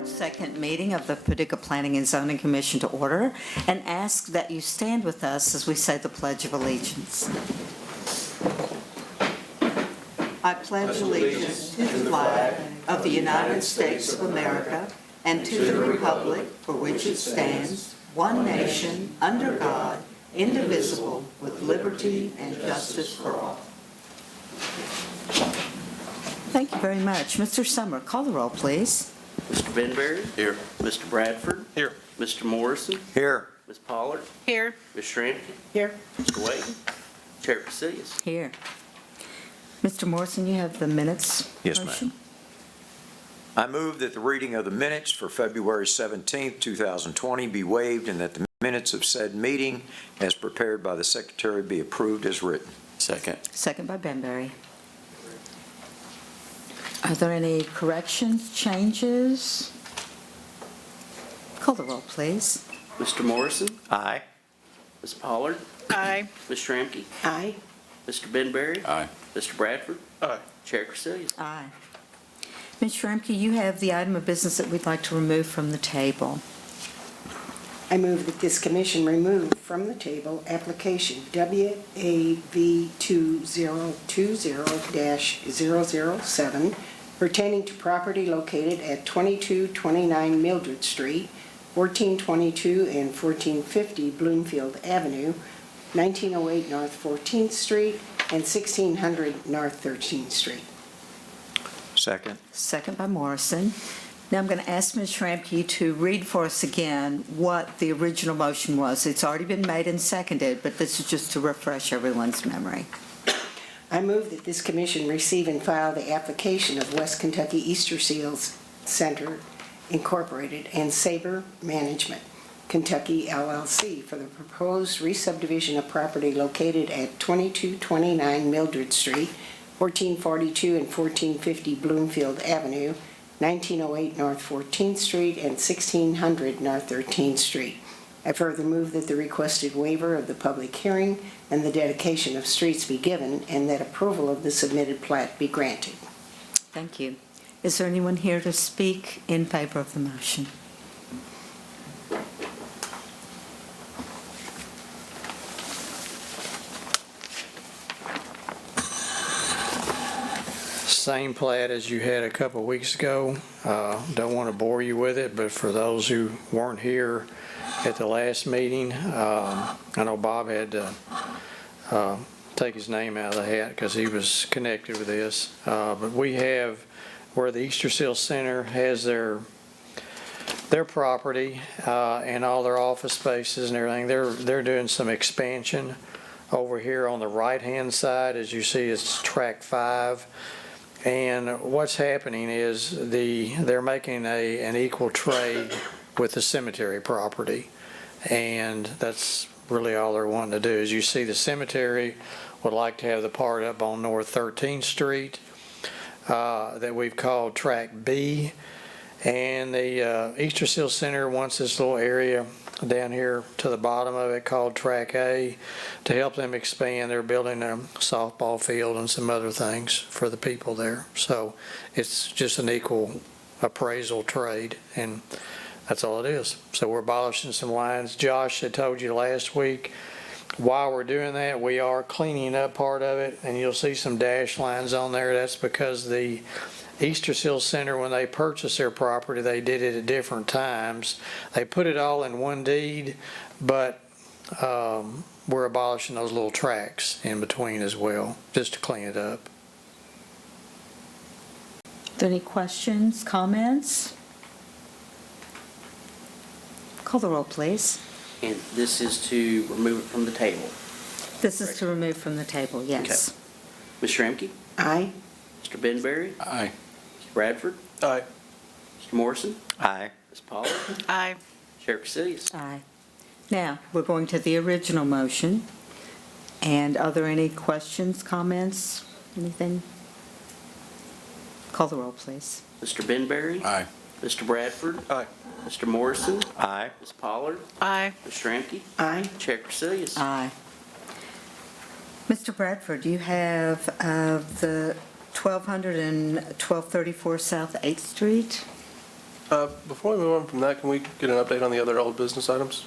March 2nd meeting of the Paducah Planning and Zoning Commission to order and ask that you stand with us as we say the Pledge of Allegiance. I pledge allegiance to the flag of the United States of America and to the republic for which it stands, one nation, under God, indivisible, with liberty and justice for all. Thank you very much. Mr. Summer, call the roll, please. Mr. Benberry? Here. Mr. Bradford? Here. Mr. Morrison? Here. Ms. Pollard? Here. Ms. Shramky? Here. Mr. Wade? Chair Casillas? Here. Mr. Morrison, you have the minutes. Yes, ma'am. motion. I move that the reading of the minutes for February 17th, 2020 be waived and that the minutes of said meeting as prepared by the secretary be approved as written. Second. Second by Benberry. Are there any corrections, changes? Call the roll, please. Mr. Morrison? Aye. Ms. Pollard? Aye. Ms. Shramky? Aye. Mr. Benberry? Aye. Mr. Bradford? Aye. Chair Casillas? Aye. Ms. Shramky, you have the item of business that we'd like to remove from the table. I move that this commission remove from the table application WAV2020-007 pertaining to property located at 2229 Mildred Street, 1422 and 1450 Bloomfield Avenue, 1908 North 14th Street, and 1600 North 13th Street. Second. Second by Morrison. Now I'm going to ask Ms. Shramky to read for us again what the original motion was. It's already been made and seconded, but this is just to refresh everyone's memory. I move that this commission receive and file the application of West Kentucky Easter Seals Center Incorporated and Sabre Management, Kentucky LLC for the proposed re-subdivision of property located at 2229 Mildred Street, 1442 and 1450 Bloomfield Avenue, 1908 North 14th Street, and 1600 North 13th Street. I further move that the requested waiver of the public hearing and the dedication of streets be given, and that approval of the submitted plat be granted. Thank you. Is there anyone here to speak in favor of the motion? Same plat as you had a couple of weeks ago. Don't want to bore you with it, but for those who weren't here at the last meeting, I know Bob had to take his name out of the hat because he was connected with this. But we have where the Easter Seal Center has their property and all their office spaces and everything. They're doing some expansion over here on the right-hand side. As you see, it's track 5. And what's happening is they're making an equal trade with the cemetery property, and that's really all they're wanting to do. As you see, the cemetery would like to have the part up on North 13th Street that we've called Track B, and the Easter Seal Center wants this little area down here to the bottom of it called Track A to help them expand. They're building a softball field and some other things for the people there. So it's just an equal appraisal trade, and that's all it is. So we're abolishing some lines. Josh had told you last week, while we're doing that, we are cleaning up part of it, and you'll see some dash lines on there. That's because the Easter Seal Center, when they purchased their property, they did it at different times. They put it all in one deed, but we're abolishing those little tracks in between as well, just to clean it up. Are there any questions, comments? Call the roll, please. And this is to remove it from the table. This is to remove from the table, yes. Ms. Shramky? Aye. Mr. Benberry? Aye. Mr. Bradford? Aye. Mr. Morrison? Aye. Ms. Pollard? Aye. Chair Casillas? Aye. Now, we're going to the original motion. And are there any questions, comments, anything? Call the roll, please. Mr. Benberry? Aye. Mr. Bradford? Aye. Mr. Morrison? Aye. Ms. Pollard? Aye. Ms. Shramky? Aye. Chair Casillas? Aye. Mr. Bradford, you have the 1200 and 1234 South 8th Street. Before we move on from that, can we get an update on the other old business items?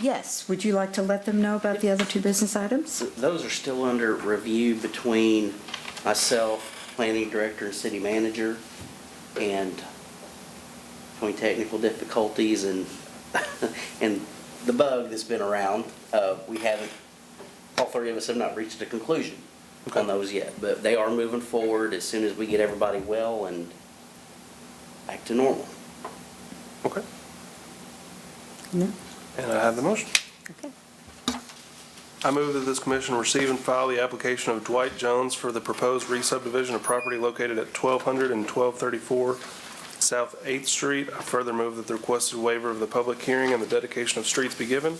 Yes, would you like to let them know about the other two business items? Those are still under review between myself, planning director, and city manager, and between technical difficulties and and the bug that's been around, we haven't, all three of us have not reached a conclusion on those yet, but they are moving forward as soon as we get everybody well and back to normal. Okay. No? And I have the motion. Okay. I move that this commission receive and file the application of Dwight Jones for the proposed re-subdivision of property located at 1200 and 1234 South 8th Street. I further move that the requested waiver of the public hearing and the dedication of streets be given,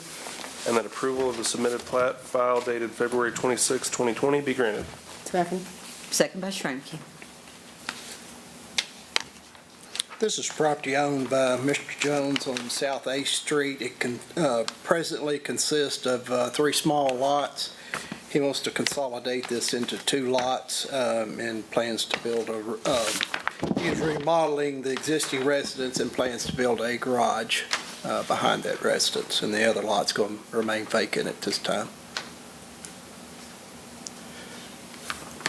and that approval of the submitted plat file dated February 26, 2020 be granted. Second. Second by Schranke. This is property owned by Mr. Jones on South 8th Street. It presently consists of 3 small lots. He wants to consolidate this into 2 lots and plans to build he's remodeling the existing residence and plans to build a garage behind that residence, and the other lot's going to remain vacant at this time.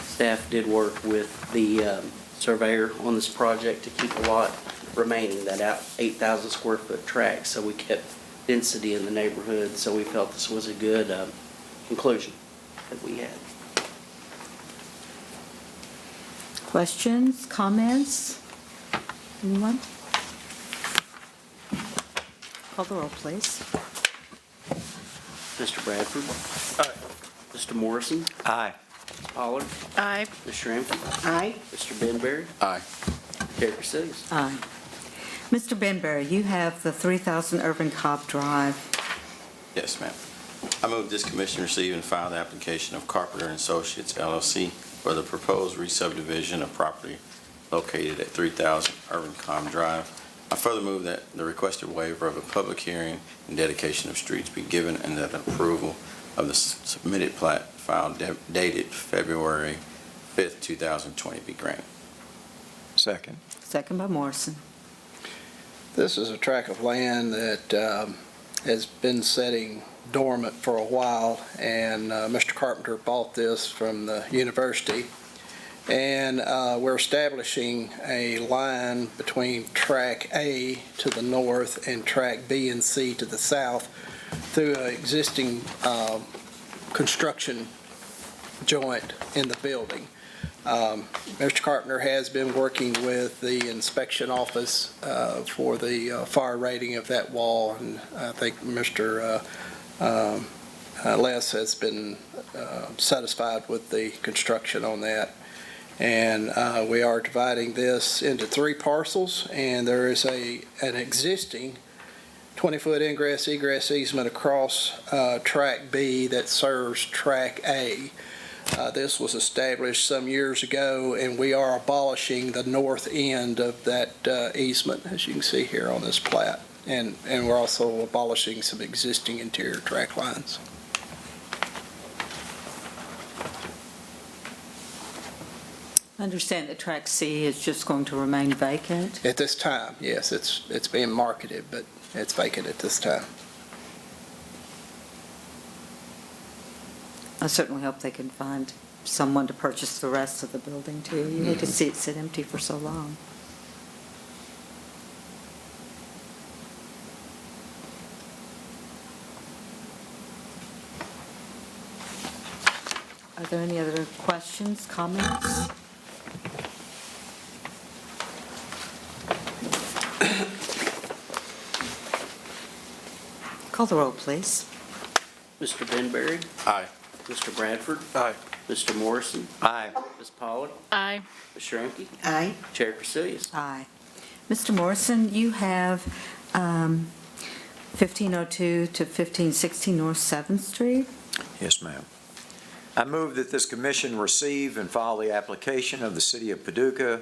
Staff did work with the surveyor on this project to keep the lot remaining, that 8,000 square foot tract, so we kept density in the neighborhood, so we felt this was a good conclusion that we had. Questions, comments? Anyone? Call the roll, please. Mr. Bradford? Aye. Mr. Morrison? Aye. Pollard? Aye. Ms. Shramky? Aye. Mr. Benberry? Aye. Chair Casillas? Aye. Mr. Benberry, you have the 3,000 Irvin Cobb Drive. Yes, ma'am. I move this commission receive and file the application of Carpenter and Associates LLC for the proposed re-subdivision of property located at 3,000 Irvin Cobb Drive. I further move that the requested waiver of a public hearing and dedication of streets be given, and that approval of the submitted plat file dated February 5th, 2020 be granted. Second. Second by Morrison. This is a tract of land that has been sitting dormant for a while, and Mr. Carpenter bought this from the university. And we're establishing a line between Track A to the north and Track B and C to the south through an existing construction joint in the building. Mr. Carpenter has been working with the inspection office for the fire rating of that wall, and I think Mr. Les has been satisfied with the construction on that. And we are dividing this into 3 parcels, and there is an existing 20-foot ingress-egress easement across Track B that serves Track A. This was established some years ago, and we are abolishing the north end of that easement, as you can see here on this plat. And we're also abolishing some existing interior track lines. I understand that Track C is just going to remain vacant. At this time, yes, it's being marketed, but it's vacant at this time. I certainly hope they can find someone to purchase the rest of the building, too. You hate to see it sit empty for so long. Are there any other questions, comments? Call the roll, please. Mr. Benberry? Aye. Mr. Bradford? Aye. Mr. Morrison? Aye. Ms. Pollard? Aye. Ms. Shramky? Aye. Chair Casillas? Aye. Mr. Morrison, you have 1502 to 1516 North 7th Street. Yes, ma'am. I move that this commission receive and file the application of the City of Paducah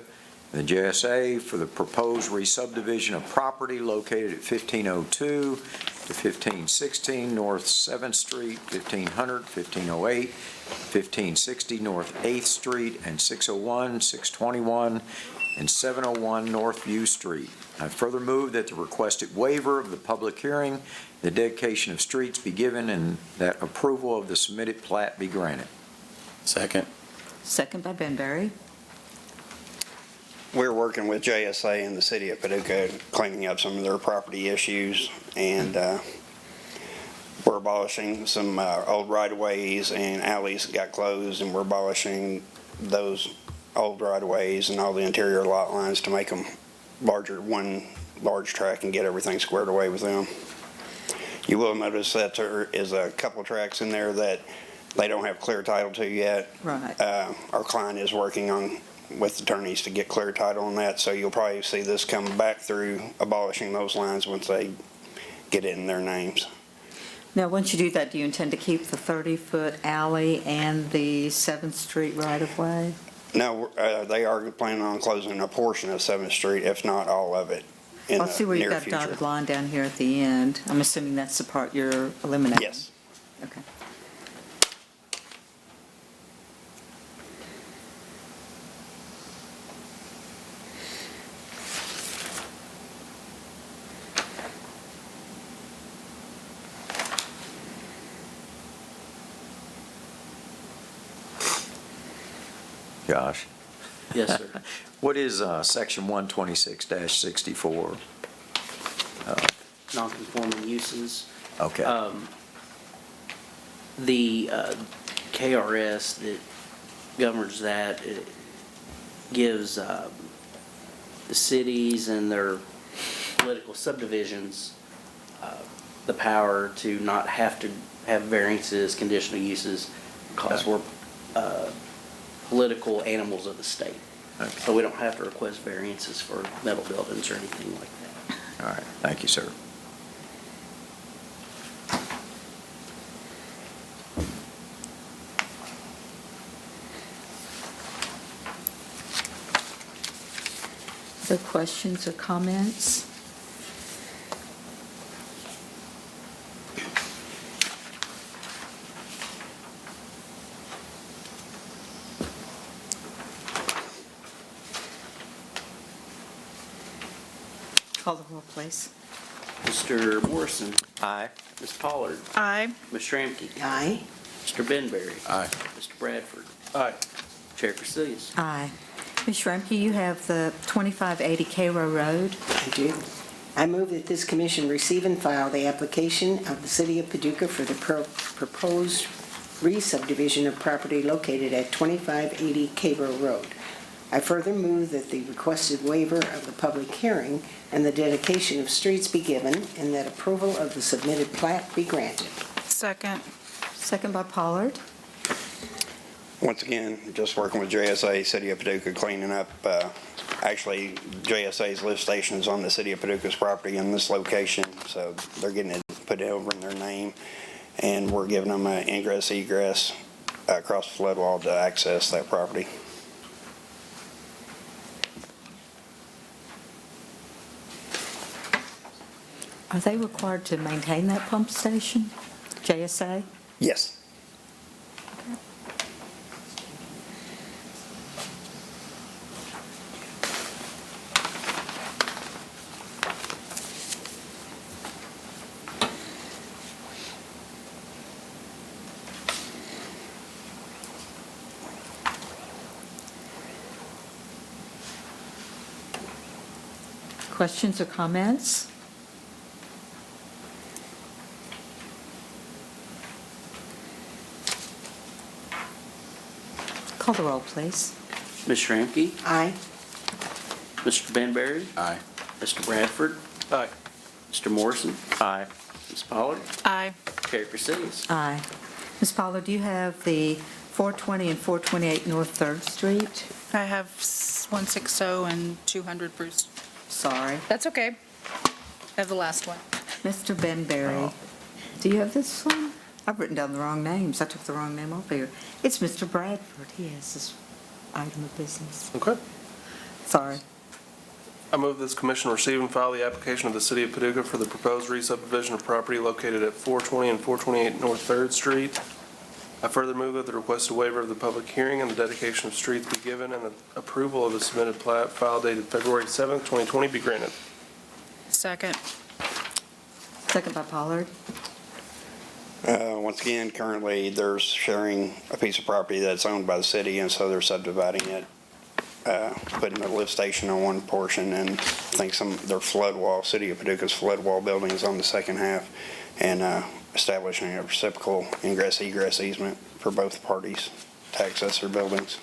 and the JSA for the proposed re-subdivision of property located at 1502 to 1516 North 7th Street, 1500, 1508, 1560 North 8th Street, and 601, 621, and 701 Northview Street. I further move that the requested waiver of the public hearing, the dedication of streets be given, and that approval of the submitted plat be granted. Second. Second by Benberry. We're working with JSA and the City of Paducah, cleaning up some of their property issues, and we're abolishing some old right-of-ways and alleys that got closed, and we're abolishing those old right-of-ways and all the interior lot lines to make them larger, one large track, and get everything squared away with them. You will notice that there is a couple of tracks in there that they don't have clear title to yet. Right. Our client is working on with attorneys to get clear title on that, so you'll probably see this come back through abolishing those lines once they get it in their names. Now, once you do that, do you intend to keep the 30-foot alley and the 7th Street right-of-way? No, they are planning on closing a portion of 7th Street, if not all of it, in I'll see the where you've near got a future. dotted line down here at the end. I'm assuming that's the part you're eliminating? Yes. Okay. Josh, Yes, sir. what is section 126-64? Non-conforming uses. Okay. The KRS that governs that, it gives the cities and their political subdivisions the power to not have to have variances, conditional uses, because we're political animals of the state. Okay. So we don't have to request variances for metal buildings or anything like that. All right, thank you, sir. Other questions or comments? Call the roll, please. Mr. Morrison, Aye. Ms. Pollard, Aye. Ms. Shramky, Aye. Mr. Benberry, Aye. Mr. Bradford, Aye. Chair Casillas. Aye. Ms. Shramky, you have the 2580 Cairo Road. I do. I move that this commission receive and file the application of the City of Paducah for the proposed re-subdivision of property located at 2580 Cairo Road. I further move that the requested waiver of the public hearing and the dedication of streets be given, and that approval of the submitted plat be granted. Second. Second by Pollard. Once again, just working with JSA, City of Paducah, cleaning up, actually, JSA's lift station is on the City of Paducah's property in this location, so they're getting it put over in their name, and we're giving them an ingress, egress across the flood wall to access that property. Are they required to maintain that pump station, JSA? Yes. Questions or comments? Call the roll, please. Ms. Shramky, Aye. Mr. Benberry, Aye. Mr. Bradford, Aye. Mr. Morrison, Aye. Ms. Pollard, Aye. Chair Casillas. Aye. Ms. Pollard, do you have the 420 and 428 North 3rd Street? I have 160 and 200 Bruce. Sorry. That's okay. I have the last one. Mr. Benberry, do you have this one? I've written down the wrong names. I took the wrong name off here. It's Mr. Bradford. He has this item of business. Okay. Sorry. I move this commission receive and file the application of the City of Paducah for the proposed re-subdivision of property located at 420 and 428 North 3rd Street. I further move that the requested waiver of the public hearing and the dedication of streets be given and the approval of the submitted plat file dated February 7th, 2020 be granted. Second. Second by Pollard. Once again, currently, they're sharing a piece of property that's owned by the city, and so they're subdividing it, putting a lift station on one portion, and I think their flood wall, City of Paducah's flood wall building is on the second half, and establishing a reciprocal ingress-egress easement for both parties to access their buildings.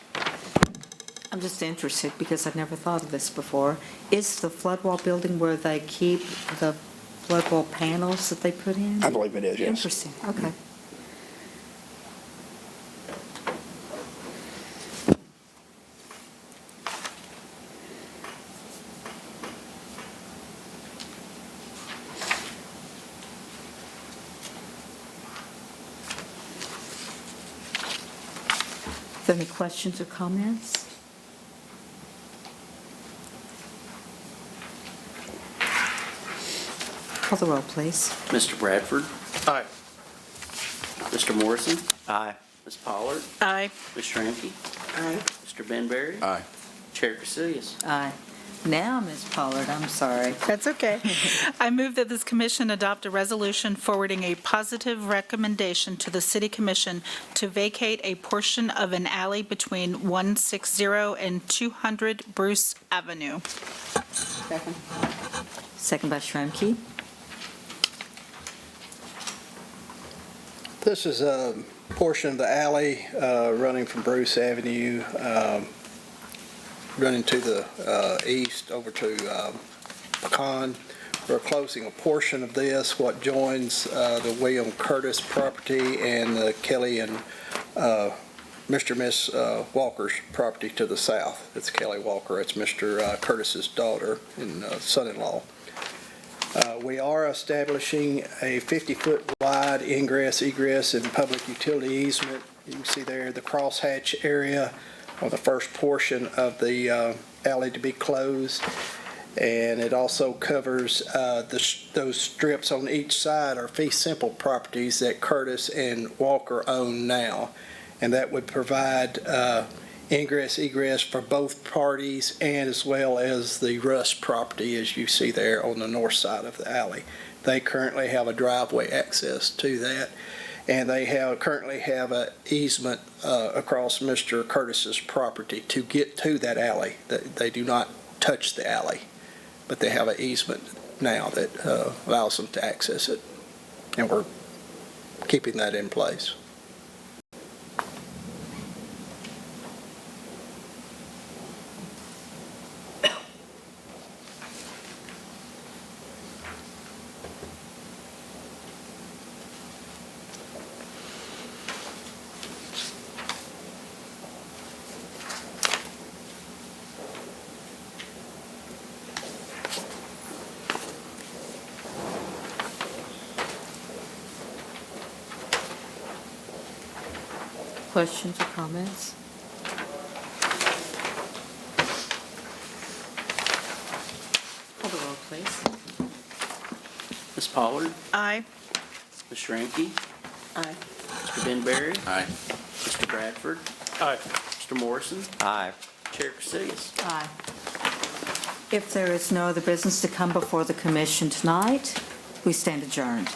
I'm just interested because I've never thought of this before. Is the flood wall building where they keep the flood wall panels that they put in? I believe it is, yes. Interesting, okay. Are there any questions or comments? Call the roll, please. Mr. Bradford? Aye. Mr. Morrison? Aye. Ms. Pollard? Aye. Ms. Shramky? Aye. Mr. Benberry? Aye. Chair Casillas? Aye. Now, Ms. Pollard, I'm sorry. That's okay. I move that this commission adopt a resolution forwarding a positive recommendation to the city commission to vacate a portion of an alley between 160 and 200 Bruce Avenue. Second. Second by Shramky. This is a portion of the alley running from Bruce Avenue, running to the east over to Pecan. We're closing a portion of this, what joins the William Curtis property and the Kelly and Mr. and Miss Walker's property to the south. It's Kelly Walker. It's Mr. Curtis's daughter and son-in-law. We are establishing a 50-foot wide ingress-egress and public utility easement. You can see there the crosshatch area on the first portion of the alley to be closed. And it also covers those strips on each side are fee simple properties that Curtis and Walker own now. And that would provide ingress, egress for both parties and as well as the Russ property as you see there on the north side of the alley. They currently have a driveway access to that, and they currently have an easement across Mr. Curtis's property to get to that alley. They do not touch the alley, but they have an easement now that allows them to access it, and we're keeping that in place. Questions or comments? Call the roll, please. Ms. Pollard? Aye. Ms. Shramky? Aye. Mr. Benberry? Aye. Mr. Bradford? Aye. Mr. Morrison? Aye. Chair Casillas? Aye. If there is no other business to come before the commission tonight, we stand adjourned.